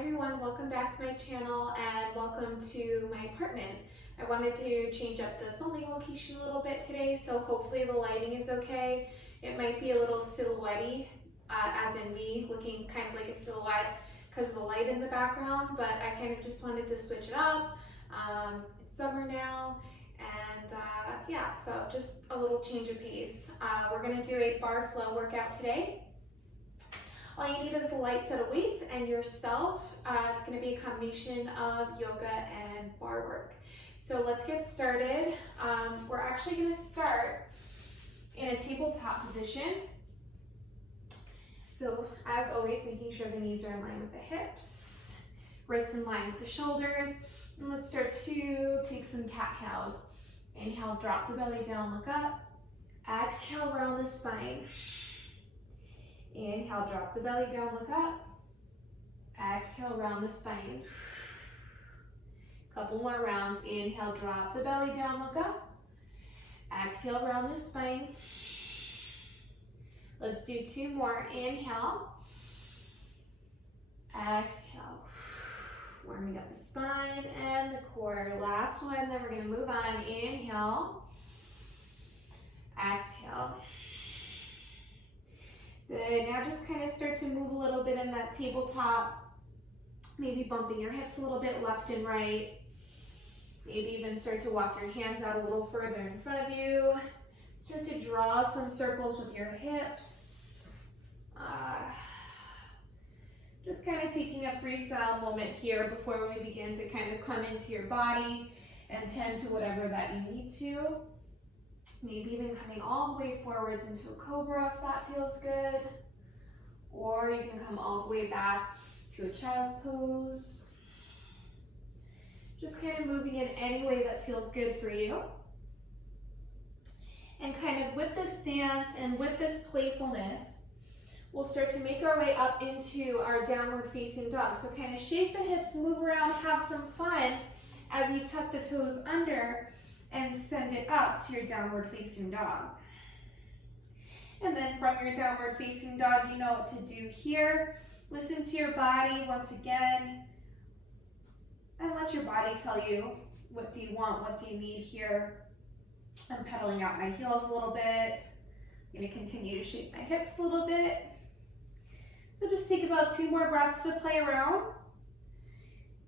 everyone, welcome back to my channel and welcome to my apartment. I wanted to change up the filming location a little bit today, so hopefully the lighting is okay. It might be a little silhouette-y, as in me looking kind of like a silhouette because of the light in the background, but I kind of just wanted to switch it up. It's summer now, and yeah, so just a little change of pace. We're gonna do a bar flow workout today. All you need is a light set of weights and yourself. It's going to be a combination of yoga and bar work. So let's get started. We're actually going to start in a tabletop position. So as always, making sure the knees are in line with the hips, wrists in line with the shoulders. And let's start to take some cat-cows. Inhale, drop the belly down, look up. Exhale, round the spine. Inhale, drop the belly down, look up. Exhale, round the spine. Couple more rounds. Inhale, drop the belly down, look up. Exhale, round the spine. Let's do two more. Inhale. Exhale. Warming up the spine and the core. Last one, then we're going to move on. Inhale. Exhale. Good, now just kind of start to move a little bit in that tabletop, maybe bumping your hips a little bit left and right. Maybe even start to walk your hands out a little further in front of you. Start to draw some circles with your hips. Just kind of taking a freestyle moment here before we begin to kind of come into your body and tend to whatever that you need to. Maybe even coming all the way forwards into a cobra if that feels good. Or you can come all the way back to a child's pose. Just kind of moving in any way that feels good for you. And kind of with this dance and with this playfulness, we'll start to make our way up into our downward facing dog. So kind of shake the hips, move around, have some fun as you tuck the toes under and send it up to your downward facing dog. And then from your downward facing dog, you know what to do here. Listen to your body once again, and let your body tell you, what do you want, what do you need here. I'm pedaling out my heels a little bit. I'm going to continue to shake my hips a little bit. So just take about 2 more breaths to play around,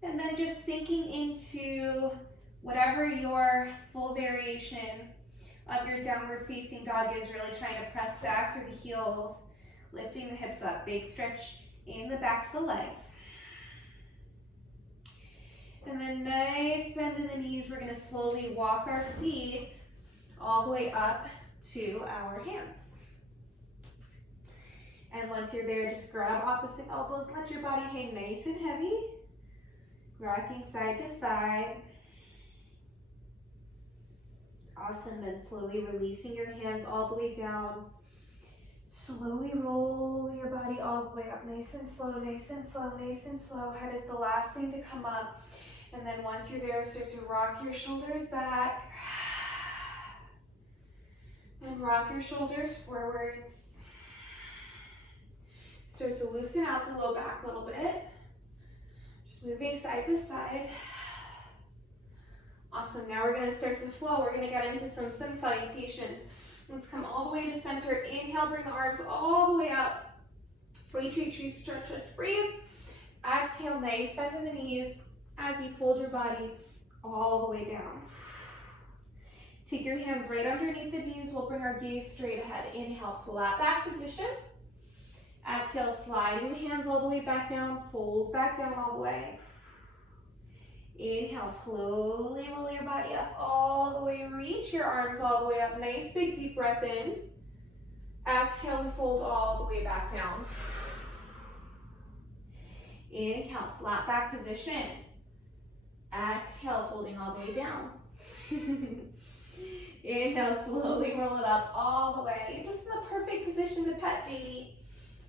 and then just sinking into whatever your full variation of your downward facing dog is, really trying to press back through the heels, lifting the hips up, big stretch in the backs of the legs. And then nice bend in the knees. We're going to slowly walk our feet all the way up to our hands. And once you're there, just grab opposite elbows, let your body hang nice and heavy, rocking side to side. Awesome, then slowly releasing your hands all the way down. Slowly roll your body all the way up, nice and slow, nice and slow, nice and slow. Head is the last thing to come up. And then once you're there, start to rock your shoulders back. And rock your shoulders forwards. Start to loosen out the low back a little bit. Just moving side to side. Awesome, now we're going to start to flow. We're going to get into some sun salutations. Let's come all the way to center. Inhale, bring the arms all the way up. Reach, reach, reach, stretch, stretch, breathe. Exhale, nice bend in the knees as you fold your body all the way down. Take your hands right underneath the knees. We'll bring our gaze straight ahead. Inhale, flat back position. Exhale, sliding the hands all the way back down. Fold back down all the way. Inhale, slowly roll your body up all the way. Reach your arms all the way up. Nice big deep breath in. Exhale and fold all the way back down. Inhale, flat back position. Exhale, folding all the way down. Inhale, slowly roll it up all the way. You're just in the perfect position to pet JD.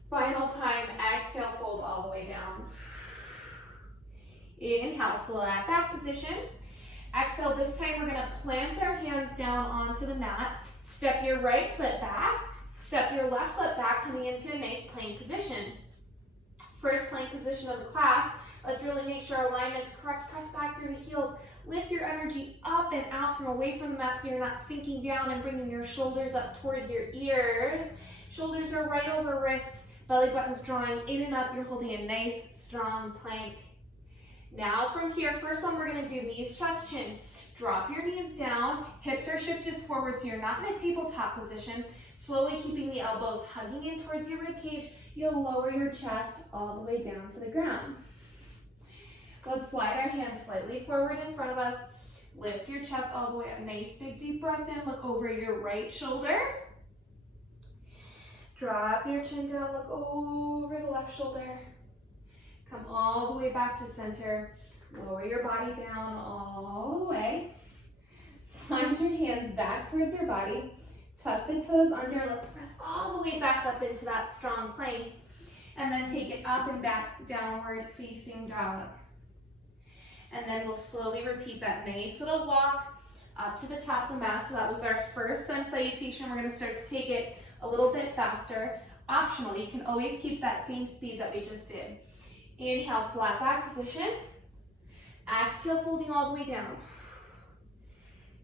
Final time, exhale, fold all the way down. Inhale, flat back position. Exhale, this time we're going to plant our hands down onto the mat. Step your right foot back. Step your left foot back, coming into a nice plank position. First plank position of the class. Let's really make sure our alignment's correct. Press back through the heels. Lift your energy up and out from away from the mat so you're not sinking down and bringing your shoulders up towards your ears. Shoulders are right over wrists. Belly button's drawing in and up. You're holding a nice, strong plank. Now from here, first one we're going to do knees, chest, chin. Drop your knees down. Hips are shifted forward so you're not in a tabletop position. Slowly keeping the elbows hugging in towards your rib cage. You'll lower your chest all the way down to the ground. Let's slide our hands slightly forward in front of us. Lift your chest all the way up. Nice big deep breath in. Look over your right shoulder. Drop your chin down. Look over the left shoulder. Come all the way back to center. Lower your body down all the way. Slide your hands back towards your body. Tuck the toes under. Let's press all the way back up into that strong plank. And then take it up and back, downward facing dog. And then we'll slowly repeat that nice little walk up to the top of the mat. So that was our first sun salutation. We're going to start to take it a little bit faster. Optional, you can always keep that same speed that we just did. Inhale, flat back position. Exhale, folding all the way down.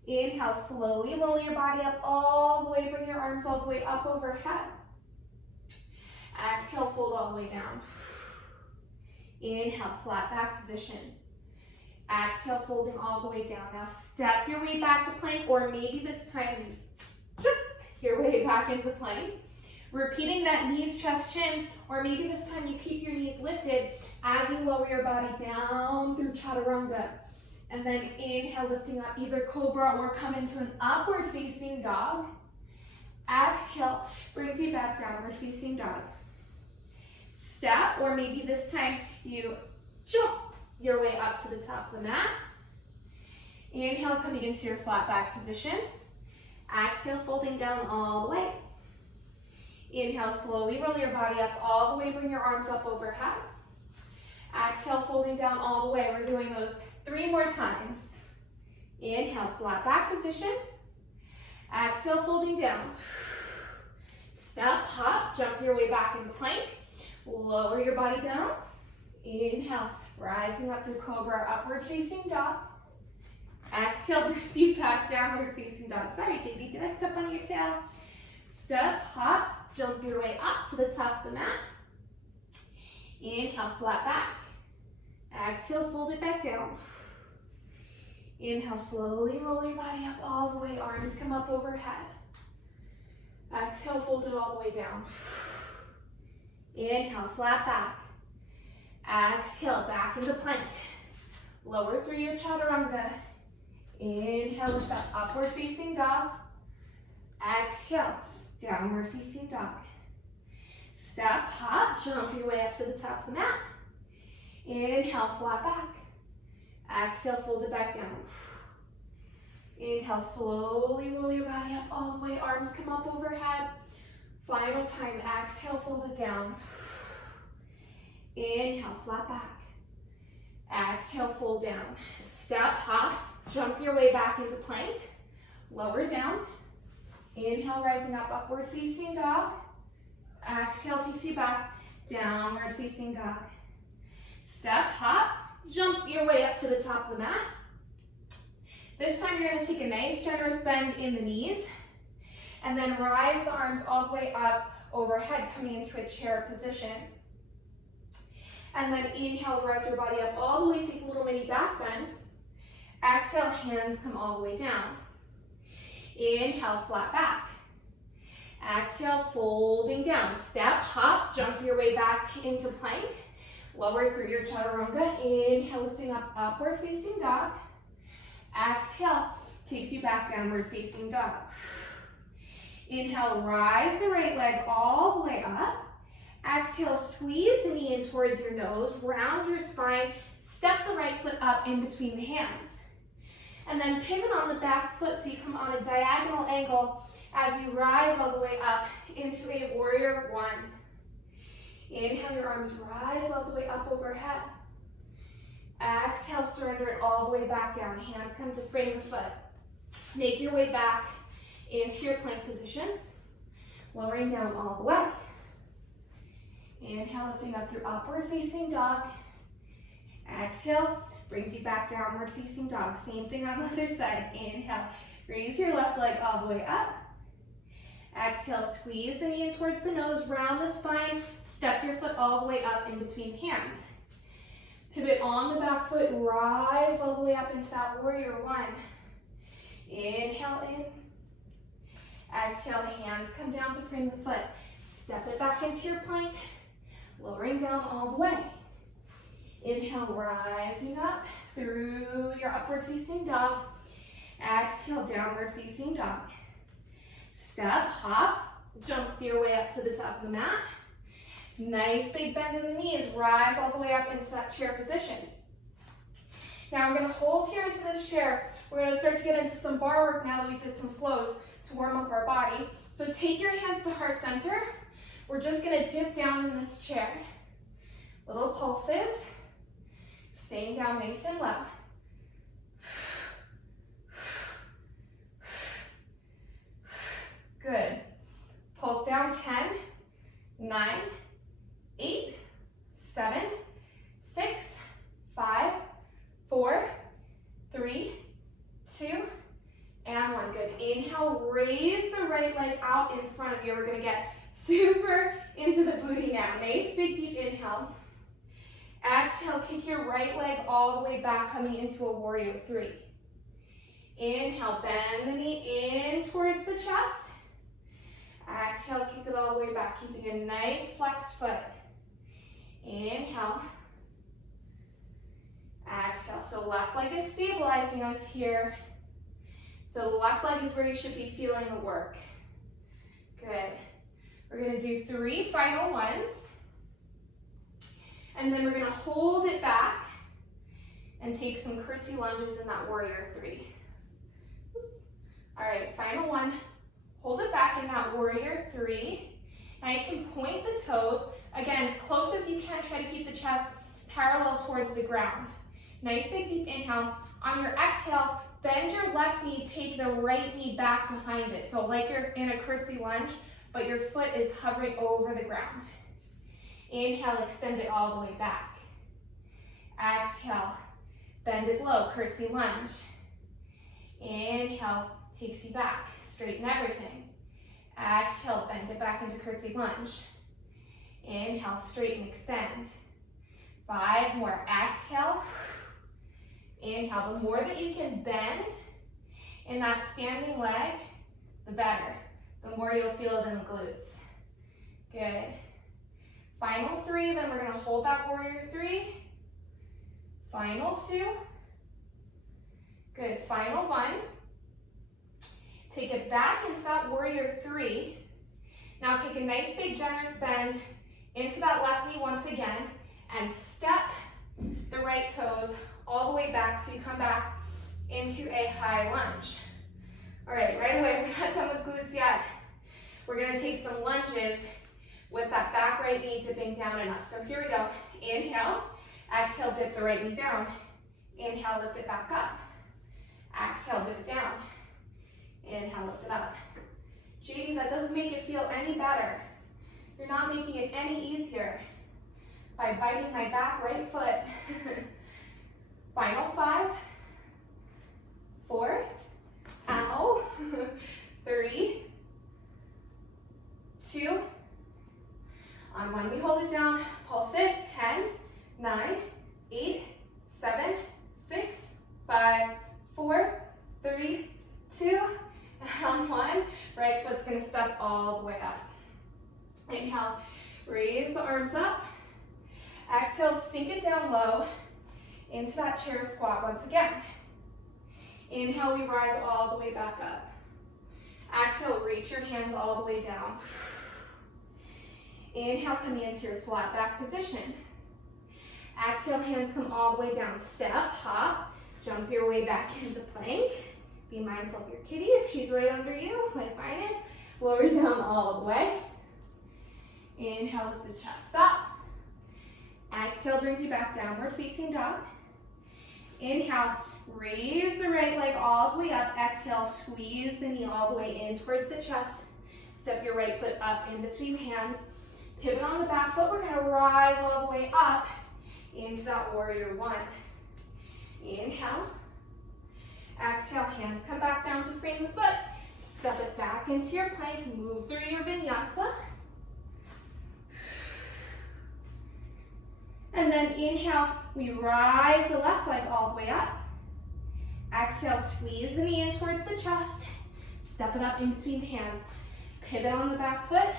Inhale, slowly roll your body up all the way. Bring your arms all the way up overhead. Exhale, fold all the way down. Inhale, flat back position. Exhale, folding all the way down. Now step your way back to plank, or maybe this time you jump your way back into plank. Repeating that knees, chest, chin, or maybe this time you keep your knees lifted as you lower your body down through chaturanga. And then inhale, lifting up either cobra or come into an upward facing dog. Exhale, brings you back downward facing dog. Step, or maybe this time you jump your way up to the top of the mat. Inhale, coming into your flat back position. Exhale, folding down all the way. Inhale, slowly roll your body up all the way, bring your arms up overhead. Exhale, folding down all the way. We're doing those 3 more times. Inhale, flat back position. Exhale, folding down. Step, hop, jump your way back into plank. Lower your body down. Inhale, rising up through cobra, upward facing dog. Exhale, brings you back downward facing dog. Sorry, JB, did I step on your tail? Step, hop, jump your way up to the top of the mat. Inhale, flat back. Exhale, fold it back down. Inhale, slowly roll your body up all the way. Arms come up overhead. Exhale, fold it all the way down. Inhale, flat back. Exhale, back into plank. Lower through your chaturanga. Inhale, lift up, upward facing dog. Exhale, downward facing dog. Step, hop, jump your way up to the top of the mat. Inhale, flat back. Exhale, fold it back down. Inhale, slowly roll your body up all the way. Arms come up overhead. Final time, exhale, fold it down. Inhale, flat back. Exhale, fold down. Step, hop, jump your way back into plank. Lower down. Inhale, rising up, upward facing dog. Exhale, takes you back, downward facing dog. Step, hop, jump your way up to the top of the mat. This time you're going to take a nice generous bend in the knees, and then rise the arms all the way up overhead, coming into a chair position. And then inhale, rise your body up all the way, take a little mini back bend. Exhale, hands come all the way down. Inhale, flat back. Exhale, folding down. Step, hop, jump your way back into plank. Lower through your chaturanga. Inhale, lifting up, upward facing dog. Exhale, takes you back, downward facing dog. Inhale, rise the right leg all the way up. Exhale, squeeze the knee in towards your nose, round your spine, step the right foot up in between the hands. And then pivot on the back foot so you come on a diagonal angle as you rise all the way up into a warrior one. Inhale, your arms rise all the way up overhead. Exhale, surrender it all the way back down. Hands come to frame the foot. Make your way back into your plank position, lowering down all the way. Inhale, lifting up through upward facing dog. Exhale, brings you back downward facing dog. Same thing on the other side. Inhale, raise your left leg all the way up. Exhale, squeeze the knee in towards the nose, round the spine, step your foot all the way up in between hands. Pivot on the back foot, rise all the way up into that warrior one. Inhale in. Exhale, hands come down to frame the foot. Step it back into your plank, lowering down all the way. Inhale, rising up through your upward facing dog. Exhale, downward facing dog. Step, hop, jump your way up to the top of the mat. Nice big bend in the knees, rise all the way up into that chair position. Now we're gonna hold here into this chair. We're gonna start to get into some bar work now that we did some flows to warm up our body. So take your hands to heart center. We're just gonna dip down in this chair. Little pulses, staying down nice and low. Good. Pulse down 10, 9, 8, 7, 6, 5, 4, 3, 2, and 1. Good. Inhale, raise the right leg out in front of you. We're gonna get super into the booty now. Nice big deep inhale. Exhale, kick your right leg all the way back, coming into a warrior three. Inhale, bend the knee in towards the chest. Exhale, kick it all the way back, keeping a nice flexed foot. Inhale. Exhale, so left leg is stabilizing us here. So the left leg is where you should be feeling the work. Good. We're gonna do 3 final ones. And then we're gonna hold it back and take some curtsy lunges in that warrior three. All right, final one. Hold it back in that warrior three. Now you can point the toes. Again, close as you can, try to keep the chest parallel towards the ground. Nice big deep inhale. On your exhale, bend your left knee, take the right knee back behind it. So like you're in a curtsy lunge, but your foot is hovering over the ground. Inhale, extend it all the way back. Exhale, bend it low, curtsy lunge. Inhale, takes you back, straighten everything. Exhale, bend it back into curtsy lunge. Inhale, straighten, extend. 5 more, exhale. Inhale, the more that you can bend in that standing leg, the better. The more you'll feel it in the glutes. Good. Final 3, then we're gonna hold that warrior 3. Final 2. Good, final 1. Take it back into that warrior 3. Now take a nice big generous bend into that left knee once again and step the right toes all the way back so you come back into a high lunge. All right away, we're not done with glutes yet. We're gonna take some lunges with that back right knee dipping down and up. So here we go. Inhale, exhale, dip the right knee down. Inhale, lift it back up. Exhale, dip it down. Inhale, lift it up. JD, that doesn't make it feel any better. You're not making it any easier by biting my back right foot. Final 5, 4, ow, 3, 2, on 1 we hold it down, pulse it, 10, 9, 8, 7, 6, 5, 4, 3, 2, and on 1, right foot's gonna step all the way up. Inhale, raise the arms up. Exhale, sink it down low into that chair squat once again. Inhale, we rise all the way back up. Exhale, reach your hands all the way down. Inhale, coming into your flat back position. Exhale, hands come all the way down. Step, hop, jump your way back into plank. Be mindful of your kitty if she's right under you, like mine is. Lower down all the way. Inhale, lift the chest up. Exhale, brings you back downward facing dog. Inhale, raise the right leg all the way up. Exhale, squeeze the knee all the way in towards the chest. Step your right foot up in between hands. Pivot on the back foot. We're gonna rise all the way up into that warrior one. Inhale. Exhale, hands come back down to frame the foot. Step it back into your plank. Move through your vinyasa. And then inhale, we rise the left leg all the way up. Exhale, squeeze the knee in towards the chest. Step it up in between hands. Pivot on the back foot.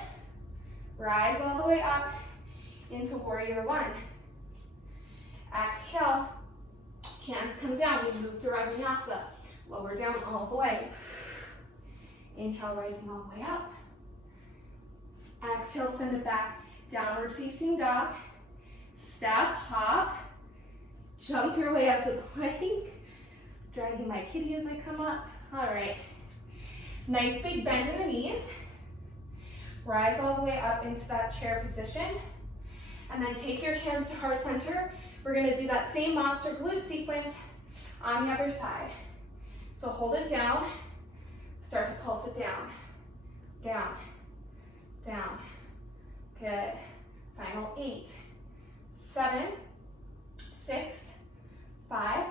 Rise all the way up into warrior one. Exhale, hands come down. We move through our vinyasa. Lower down all the way. Inhale, rising all the way up. Exhale, send it back. Downward facing dog. Step, hop. Jump your way up to plank. Dragging my kitty as I come up. All right. Nice big bend in the knees. Rise all the way up into that chair position. And then take your hands to heart center. We're gonna do that same monster glute sequence on the other side. So hold it down. Start to pulse it down. Down, down. Good. Final 8, 7, 6, 5,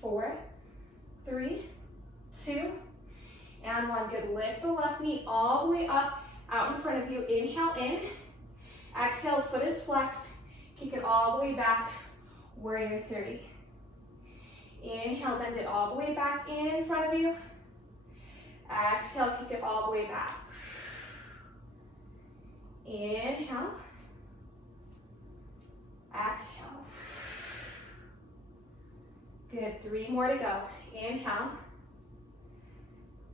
4, 3, 2, and 1. Good. Lift the left knee all the way up, out in front of you. Inhale in. Exhale, foot is flexed. Kick it all the way back. Warrior 3. Inhale, bend it all the way back in front of you. Exhale, kick it all the way back. Inhale. Exhale. Good. 3 more to go. Inhale.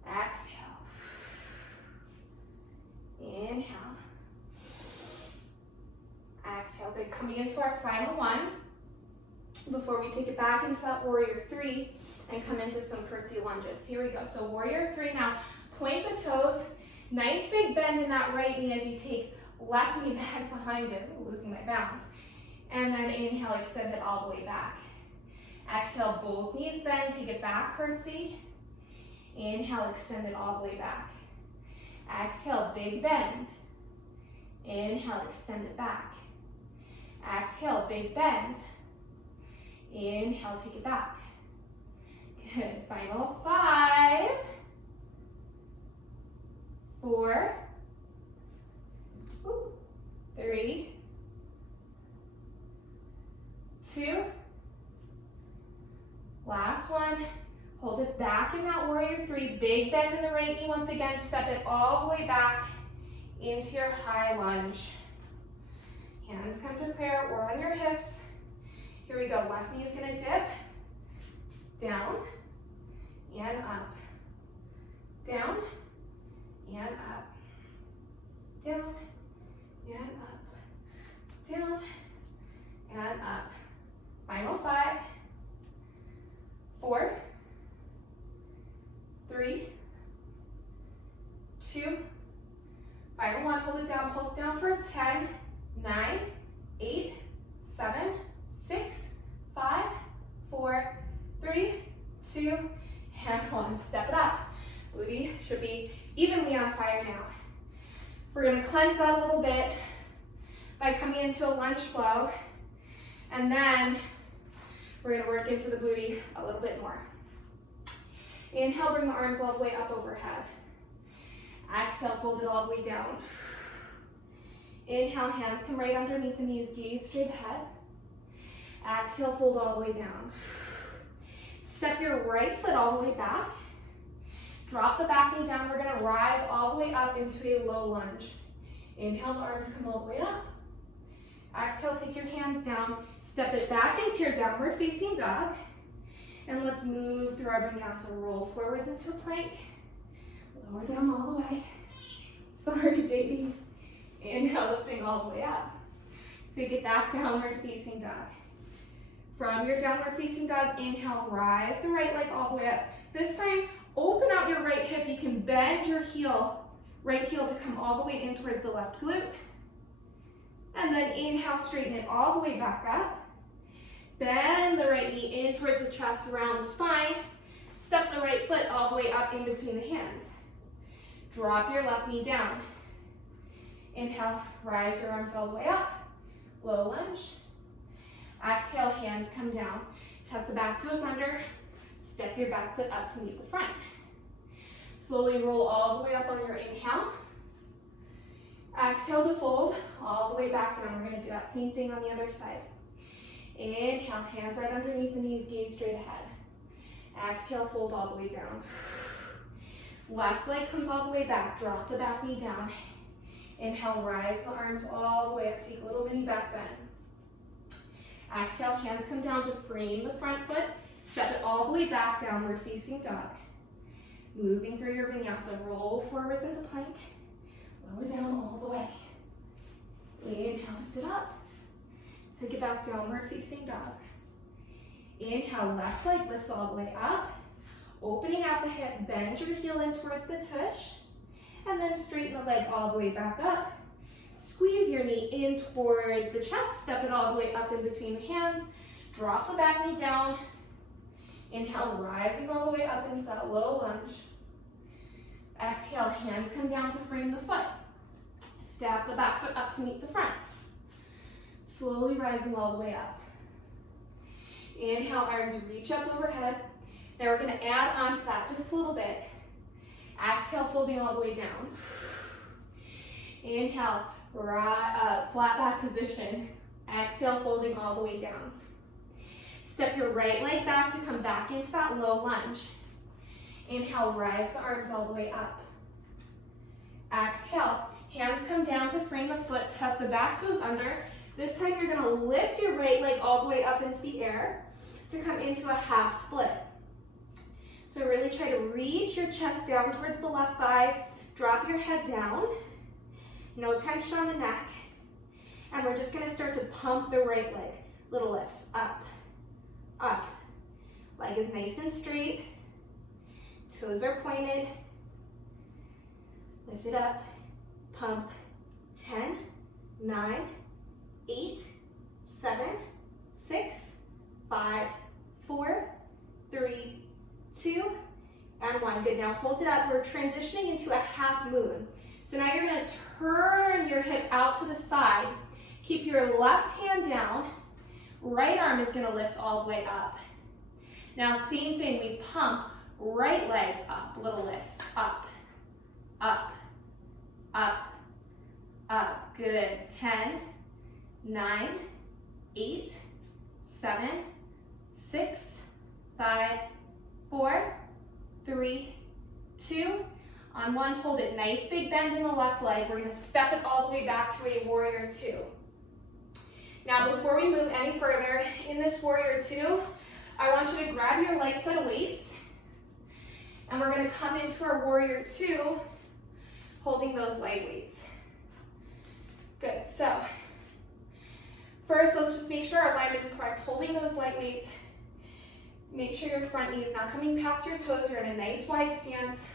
Exhale. Inhale. Exhale. Good. Coming into our final one before we take it back into that warrior 3 and come into some curtsy lunges. Here we go. So warrior 3 now. Point the toes. Nice big bend in that right knee as you take left knee back behind it. I'm losing my balance. And then inhale, extend it all the way back. Exhale, both knees bend, take it back, curtsy. Inhale, extend it all the way back. Exhale, big bend. Inhale, extend it back. Exhale, big bend. Inhale, take it back. Good. Final 5, 4, 3, 2, last one. Hold it back in that warrior 3. Big bend in the right knee once again. Step it all the way back into your high lunge. Hands come to prayer or on your hips. Here we go. Left knee is going to dip. Down and up. Down and up. Down and up. Down and up. Final 5, 4, 3, 2, final 1. Hold it down. Pulse down for 10, 9, 8, 7, 6, 5, 4, 3, 2, and 1. Step it up. Booty should be evenly on fire now. We're going to cleanse that a little bit by coming into a lunge flow, and then we're going to work into the booty a little bit more. Inhale, bring the arms all the way up overhead. Exhale, fold it all the way down. Inhale, hands come right underneath the knees, gaze straight ahead. Exhale, fold all the way down. Step your right foot all the way back. Drop the back knee down. We're going to rise all the way up into a low lunge. Inhale, the arms come all the way up. Exhale, take your hands down. Step it back into your downward facing dog. And let's move through our vinyasa. Roll forwards into a plank. Lower down all the way. Sorry, JD. Inhale, lifting all the way up. Take it back, downward facing dog. From your downward facing dog, inhale, rise the right leg all the way up. This time, open out your right hip. You can bend your heel, right heel to come all the way in towards the left glute. And then inhale, straighten it all the way back up. Bend the right knee in towards the chest, around the spine. Step the right foot all the way up in between the hands. Drop your left knee down. Inhale, rise your arms all the way up. Low lunge. Exhale, hands come down. Tuck the back toes under. Step your back foot up to meet the front. Slowly roll all the way up on your inhale. Exhale to fold all the way back down. We're going to do that same thing on the other side. Inhale, hands right underneath the knees, gaze straight ahead. Exhale, fold all the way down. Left leg comes all the way back. Drop the back knee down. Inhale, rise the arms all the way up. Take a little mini back bend. Exhale, hands come down to frame the front foot. Step it all the way back, downward facing dog. Moving through your vinyasa, roll forwards into plank. Lower down all the way. Inhale, lift it up. Take it back, downward facing dog. Inhale, left leg lifts all the way up. Opening out the hip, bend your heel in towards the tush. And then straighten the leg all the way back up. Squeeze your knee in towards the chest. Step it all the way up in between the hands. Drop the back knee down. Inhale, rising all the way up into that low lunge. Exhale, hands come down to frame the foot. Step the back foot up to meet the front. Slowly rising all the way up. Inhale, arms reach up overhead. Now we're going to add on to that just a little bit. Exhale, folding all the way down. Inhale, flat back position. Exhale, folding all the way down. Step your right leg back to come back into that low lunge. Inhale, rise the arms all the way up. Exhale, hands come down to frame the foot, tuck the back toes under. This time you're gonna lift your right leg all the way up into the air to come into a half split. So really try to reach your chest down towards the left thigh, drop your head down, no tension on the neck, and we're just gonna start to pump the right leg. Little lifts, up, up. Leg is nice and straight, toes are pointed, lift it up, pump, 10, 9, 8, 7, 6, 5, 4, 3, 2, and 1. Good, now hold it up. We're transitioning into a half moon. So now you're gonna turn your hip out to the side. Keep your left hand down. Right arm is gonna lift all the way up. Now same thing, we pump right leg up, little lifts, up, up, up, up. Good, 10, 9, 8, 7, 6, 5, 4, 3, 2, on 1, hold it. Nice big bend in the left leg. We're gonna step it all the way back to a warrior 2. Now before we move any further, in this warrior 2, I want you to grab your light set of weights, and we're gonna come into our warrior 2, holding those light weights. Good, so first let's just make sure our alignment's correct. Holding those light weights, make sure your front knee is not coming past your toes. You're in a nice wide stance,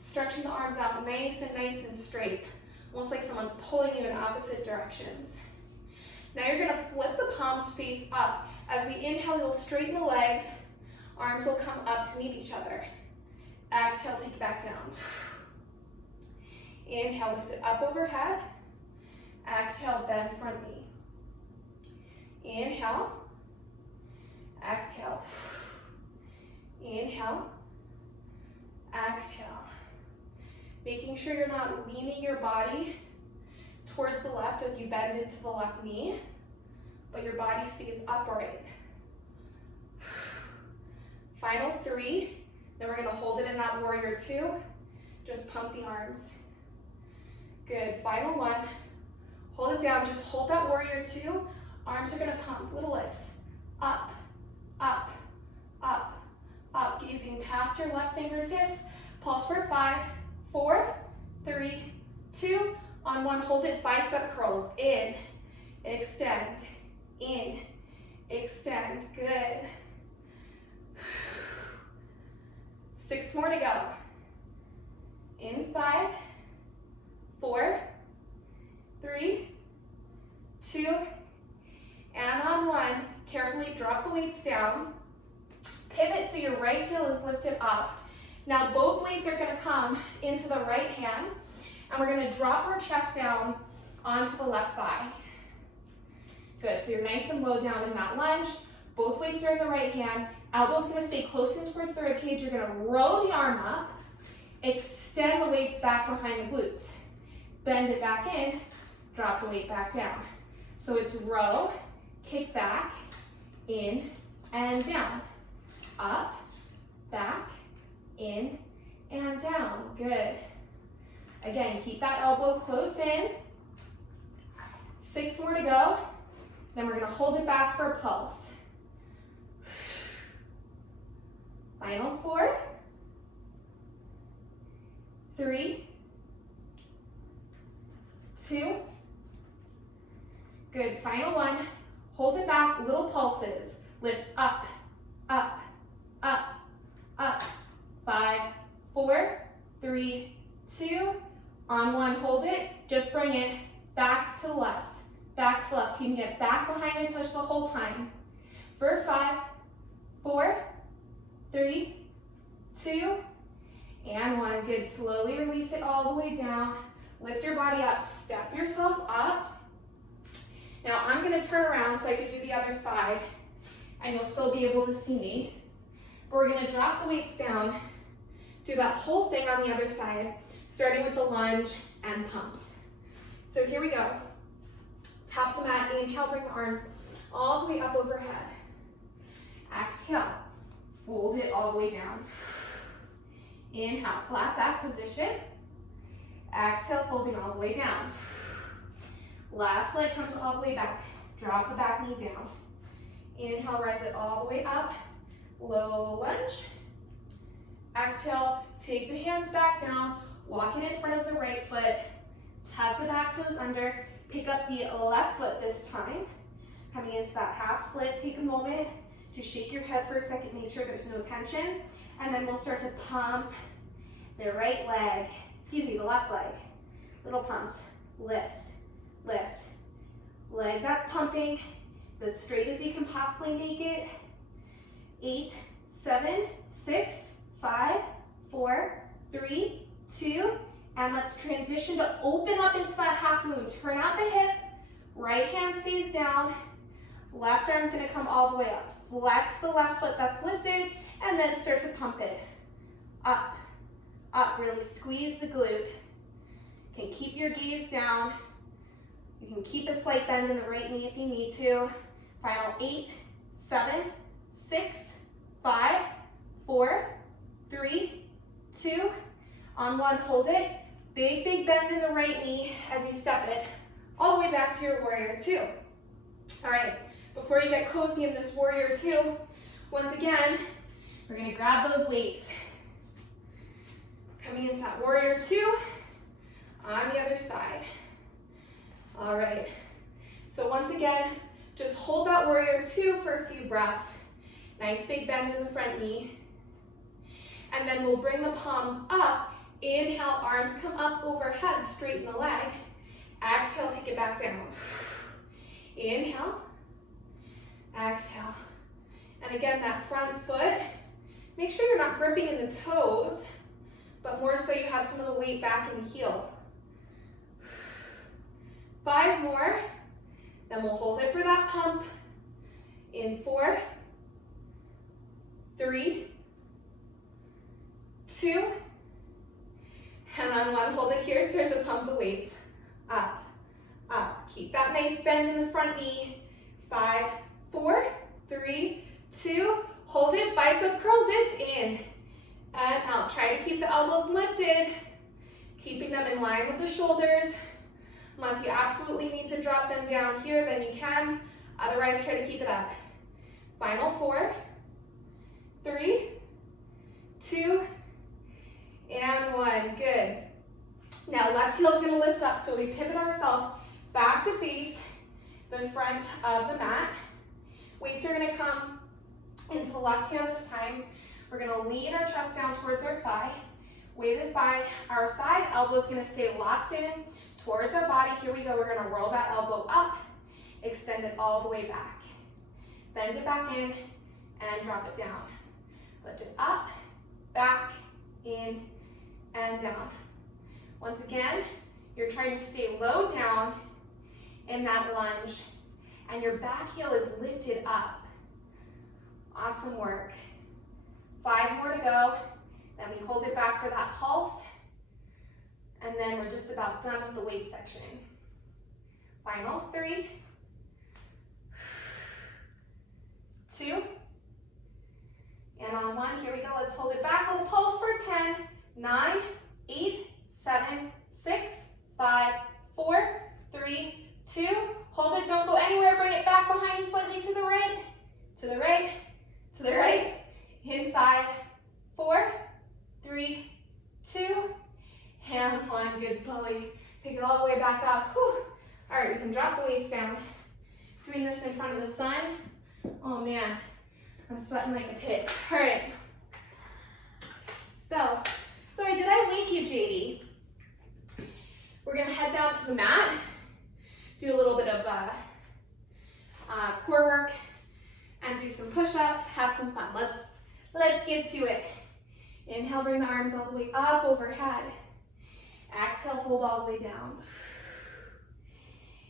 stretching the arms out nice and straight, almost like someone's pulling you in opposite directions. Now you're gonna flip the palms face up. As we inhale, you'll straighten the legs, arms will come up to meet each other. Exhale, take it back down. Inhale, lift it up overhead. Exhale, bend front knee. Inhale. Exhale. Inhale. Exhale. Making sure you're not leaning your body towards the left as you bend into the left knee, but your body stays upright. Final 3, then we're gonna hold it in that warrior 2. Just pump the arms. Good, final 1. Hold it down, just hold that warrior 2. Arms are gonna pump, little lifts. Up, up, up, up. Gazing past your left fingertips. Pulse for 5, 4, 3, 2. On 1, hold it, bicep curls. In, extend, in, extend. Good. 6 more to go. In 5, 4, 3, 2, and on 1, carefully drop the weights down. Pivot so your right heel is lifted up. Now both weights are gonna come into the right hand, and we're gonna drop our chest down onto the left thigh. Good, so you're nice and low down in that lunge. Both weights are in the right hand. Elbow's gonna stay close in towards the rib cage. You're gonna roll the arm up, extend the weights back behind the glutes. Bend it back in, drop the weight back down. So it's row, kick back, in, and down. Up, back, in, and down. Good. Again, keep that elbow close in. 6 more to go. Then we're gonna hold it back for a pulse. Final 4, 3, 2, good, final 1. Hold it back, little pulses. Lift up, up, up, up. 5, 4, 3, 2, on 1, hold it. Just bring it back to the left, keeping it back behind and touch the whole time. For 5, 4, 3, 2, and 1. Good, slowly release it all the way down. Lift your body up, step yourself up. Now I'm gonna turn around so I can do the other side, and you'll still be able to see me. But we're gonna drop the weights down, do that whole thing on the other side, starting with the lunge and pumps. So here we go. Tap the mat, inhale, bring the arms all the way up overhead. Exhale, fold it all the way down. Inhale, flat back position. Exhale, folding all the way down. Left leg comes all the way back. Drop the back knee down. Inhale, rise it all the way up. Low lunge. Exhale, take the hands back down. Walk it in front of the right foot. Tuck the back toes under. Pick up the left foot this time. Coming into that half split, take a moment to shake your head for a second, make sure there's no tension. And then we'll start to pump the right leg, the left leg. Little pumps, lift, lift. Leg that's pumping, it's as straight as you can possibly make it. 8, 7, 6, 5, 4, 3, 2, and let's transition to open up into that half moon. Turn out the hip, right hand stays down, left arm's gonna come all the way up. Flex the left foot that's lifted, and then start to pump it. Up, up, really squeeze the glute. Okay, keep your gaze down. You can keep a slight bend in the right knee if you need to. Final 8, 7, 6, 5, 4, 3, 2, on 1, hold it. Big, big bend in the right knee as you step it all the way back to your warrior 2. All right, before you get cozy in this warrior 2, once again, we're gonna grab those weights. Coming into that warrior 2 on the other side. All right, so once again, just hold that warrior 2 for a few breaths. Nice big bend in the front knee. And then we'll bring the palms up. Inhale, arms come up overhead, straighten the leg. Exhale, take it back down. Inhale, exhale. And again, that front foot, make sure you're not gripping in the toes, but more so you have some of the weight back in the heel. 5 more, then we'll hold it for that pump. In 4, 3, 2, and on 1, hold it here, start to pump the weights. Up, up, keep that nice bend in the front knee. 5, 4, 3, 2, hold it, bicep curls, it's in. And out, try to keep the elbows lifted, keeping them in line with the shoulders. Unless you absolutely need to drop them down here, then you can. Otherwise, try to keep it up. Final 4, 3, 2, and 1. Good. Now, left heel's gonna lift up, so we pivot ourselves back to face the front of the mat. Weights are gonna come into the left hand this time. We're gonna lean our chest down towards our thigh. Weight is by our side, elbow's gonna stay locked in towards our body. Here we go, we're gonna roll that elbow up, extend it all the way back. Bend it back in, and drop it down. Lift it up, back, in, and down. Once again, you're trying to stay low down in that lunge. and your back heel is lifted up. Awesome work. 5 more to go. Then we hold it back for that pulse. And then we're just about done with the weight section. Final 3, 2, and on 1. Here we go. Let's hold it back. Little pulse for 10, 9, 8, 7, 6, 5, 4, 3, 2. Hold it. Don't go anywhere. Bring it back behind you slightly to the right, to the right, to the right. In 5, 4, 3, 2, and 1. Good. Slowly take it all the way back up. Whew. All right, we can drop the weights down. Doing this in front of the sun. Oh man, I'm sweating like a pig. All right. So, sorry, did I wake you, JD? We're gonna head down to the mat, do a little bit of core work, and do some push-ups. Have some fun. Let's get to it. Inhale, bring the arms all the way up overhead. Exhale, fold all the way down.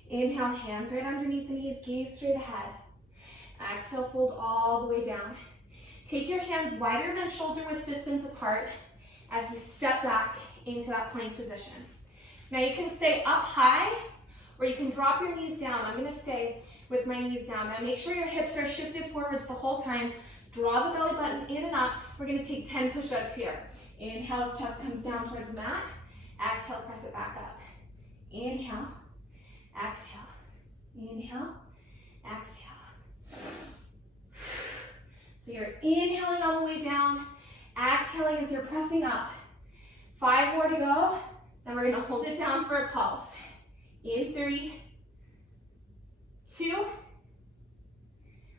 Inhale, hands right underneath the knees, gaze straight ahead. Exhale, fold all the way down. Take your hands wider than shoulder width distance apart as you step back into that plank position. Now you can stay up high or you can drop your knees down. I'm gonna stay with my knees down. Now make sure your hips are shifted forwards the whole time. Draw the belly button in and up. We're gonna take 10 push-ups here. Inhale as chest comes down towards the mat. Exhale, press it back up. Inhale, exhale, inhale, exhale. So you're inhaling all the way down, exhaling as you're pressing up. 5 more to go. Then we're gonna hold it down for a pulse. In 3, 2.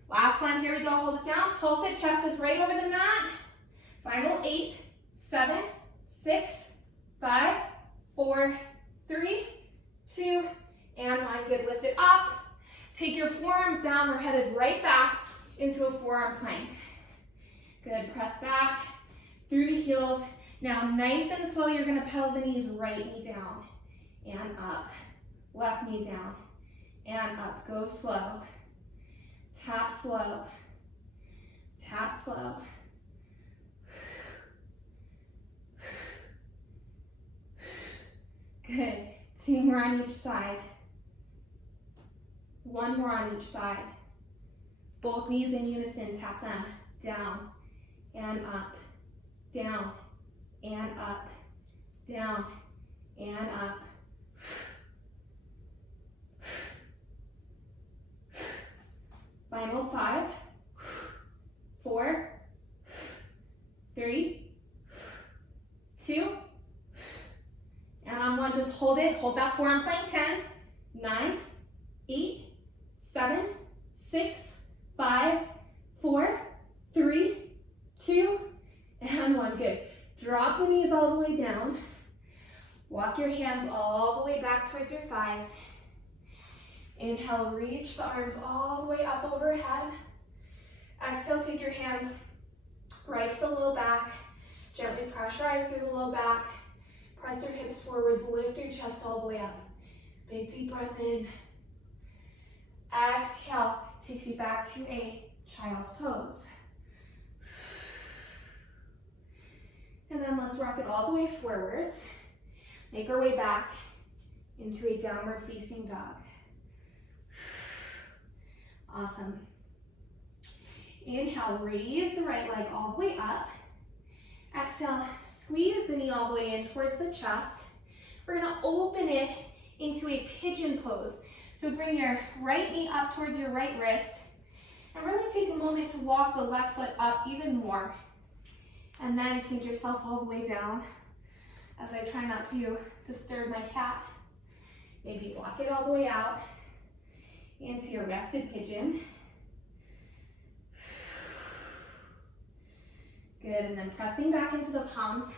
Last time, here we go, hold it down. Pulse it, chest is right over the mat. Final 8, 7, 6, 5, 4, 3, 2, and 1. Good, lift it up. Take your forearms down. We're headed right back into a forearm plank. Good, press back through the heels. Now, nice and slow, you're gonna pedal the knees, right knee down and up. Left knee down and up. Go slow. Tap slow. Tap slow. Good. 2 more on each side. 1 more on each side. Both knees in unison. Tap them. Down and up. Down and up. Down and up. Final 5, 4, 3, 2, and on 1, just hold it. Hold that forearm plank. 10, 9, 8, 7, 6, 5, 4, 3, 2, and 1. Good. Drop the knees all the way down. Walk your hands all the way back towards your thighs. Inhale, reach the arms all the way up overhead. Exhale, take your hands right to the low back. Gently pressurize through the low back. Press your hips forwards, lift your chest all the way up. Big deep breath in. Exhale, takes you back to a child's pose. And then let's rock it all the way forwards. Make our way back into a downward facing dog. Awesome. Inhale, raise the right leg all the way up. Exhale, squeeze the knee all the way in towards the chest. We're gonna open it into a pigeon pose. So bring your right knee up towards your right wrist and really take a moment to walk the left foot up even more. And then sink yourself all the way down as I try not to disturb my cat. Maybe walk it all the way out into your rested pigeon. Good, and then pressing back into the palms.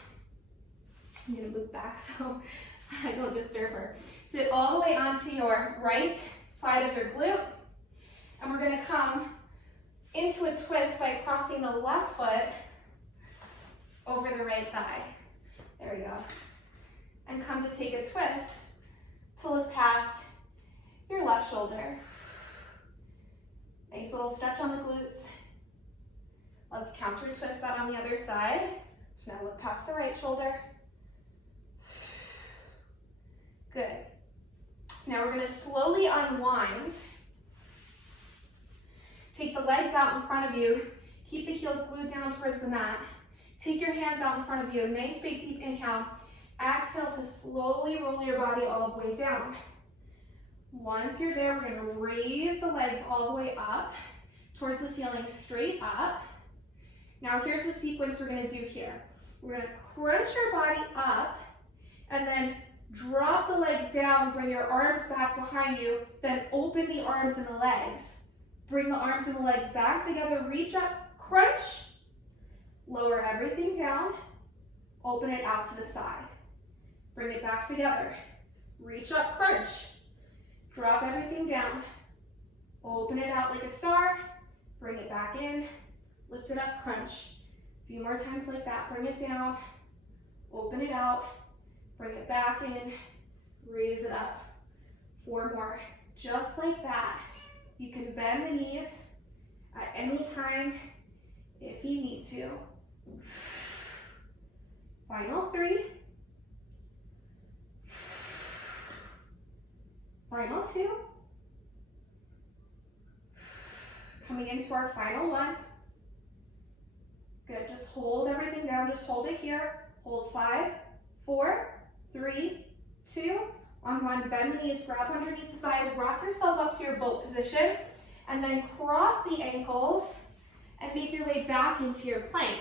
I'm gonna move back so I don't disturb her. Sit all the way onto your right side of your glute. And we're gonna come into a twist by crossing the left foot over the right thigh. There we go. And come to take a twist to look past your left shoulder. Nice little stretch on the glutes. Let's counter twist that on the other side. So now look past the right shoulder. Good. Now we're going to slowly unwind. Take the legs out in front of you. Keep the heels glued down towards the mat. Take your hands out in front of you. Nice big deep inhale. Exhale to slowly roll your body all the way down. Once you're there, we're going to raise the legs all the way up towards the ceiling, straight up. Now here's the sequence we're going to do here. We're going to crunch your body up and then drop the legs down, bring your arms back behind you, then open the arms and the legs. Bring the arms and the legs back together, reach up, crunch, lower everything down, open it out to the side. Bring it back together, reach up, crunch, drop everything down, open it out like a star, bring it back in, lift it up, crunch. A few more times like that, bring it down, open it out, bring it back in, raise it up. 4 more, just like that. You can bend the knees at any time if you need to. Final 3. Final 2. Coming into our final 1. Good, just hold everything down, just hold it here. Hold 5, 4, 3, 2, on 1, bend the knees, grab underneath the thighs, rock yourself up to your boat position, and then cross the ankles and make your way back into your plank.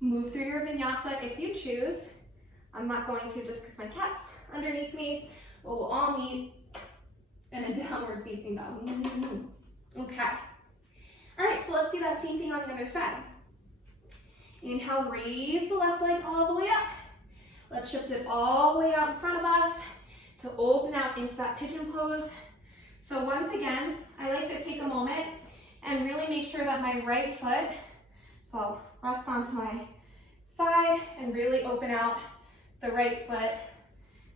Move through your vinyasa if you choose. I'm not going to just because my cat's underneath me, but we'll all meet in a downward facing dog. Okay. All right, so let's do that same thing on the other side. Inhale, raise the left leg all the way up. Let's shift it all the way out in front of us to open out into that pigeon pose. So once again, I like to take a moment and really make sure that my right foot, so I'll rest onto my side and really open out the right foot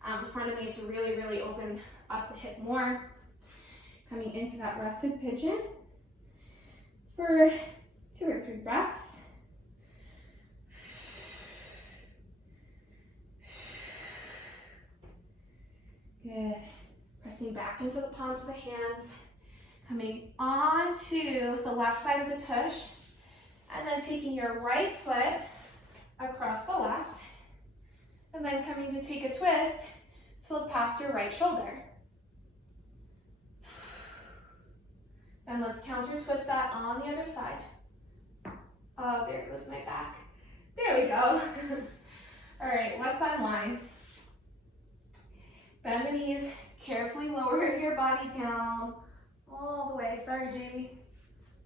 in front of me to really, really open up the hip more. Coming into that rested pigeon for 2 or 3 breaths. Good. Pressing back into the palms of the hands, coming onto the left side of the tush, and then taking your right foot across the left, and then coming to take a twist to look past your right shoulder. And let's counter twist that on the other side. Oh, there goes my back. There we go. All right, let's unwind. Bend the knees, carefully lower your body down all the way. Sorry, JD.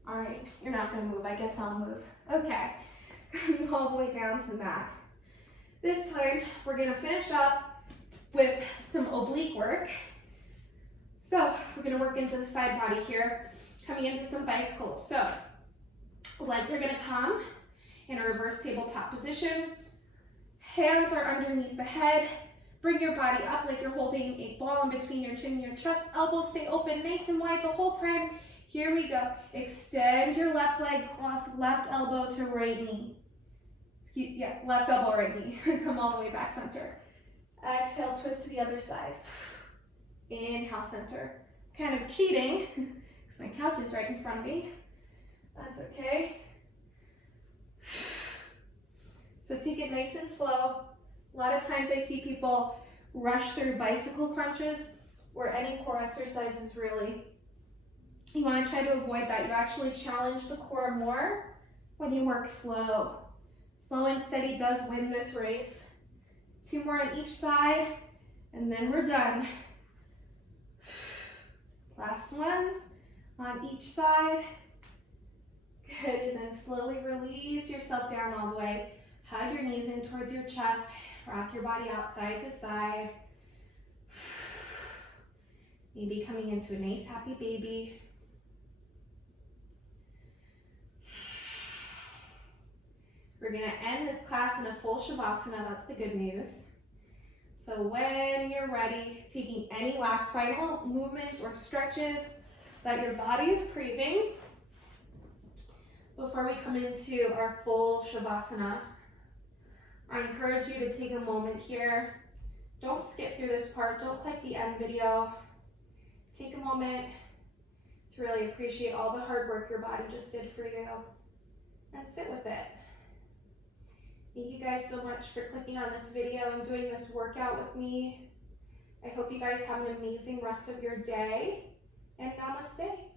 All right, you're not gonna move, I guess I'll move. Okay, coming all the way down to the mat. This time, we're gonna finish up with some oblique work. So, we're gonna work into the side body here, coming into some bicycles. So, legs are gonna come in a reverse tabletop position. Hands are underneath the head. Bring your body up like you're holding a ball in between your chin and your chest. Elbows stay open nice and wide the whole time. Here we go. Extend your left leg, cross left elbow to right knee. Left elbow, right knee. Come all the way back center. Exhale, twist to the other side. Inhale, center. Kind of cheating, because my couch is right in front of me. That's okay. So take it nice and slow. A lot of times I see people rush through bicycle crunches or any core exercises really. You want to try to avoid that. You actually challenge the core more when you work slow. Slow and steady does win this race. 2 more on each side, and then we're done. Last ones on each side. Good, and then slowly release yourself down all the way. Hug your knees in towards your chest. Rock your body out side to side. Maybe coming into a nice happy baby. We're gonna end this class in a full Shavasana, that's the good news. So when you're ready, taking any last final movements or stretches, that your body is craving before we come into our full Shavasana. I encourage you to take a moment here. Don't skip through this part. Don't click the end video. Take a moment to really appreciate all the hard work your body just did for you and sit with it. Thank you guys so much for clicking on this video and doing this workout with me. I hope you guys have an amazing rest of your day, and namaste.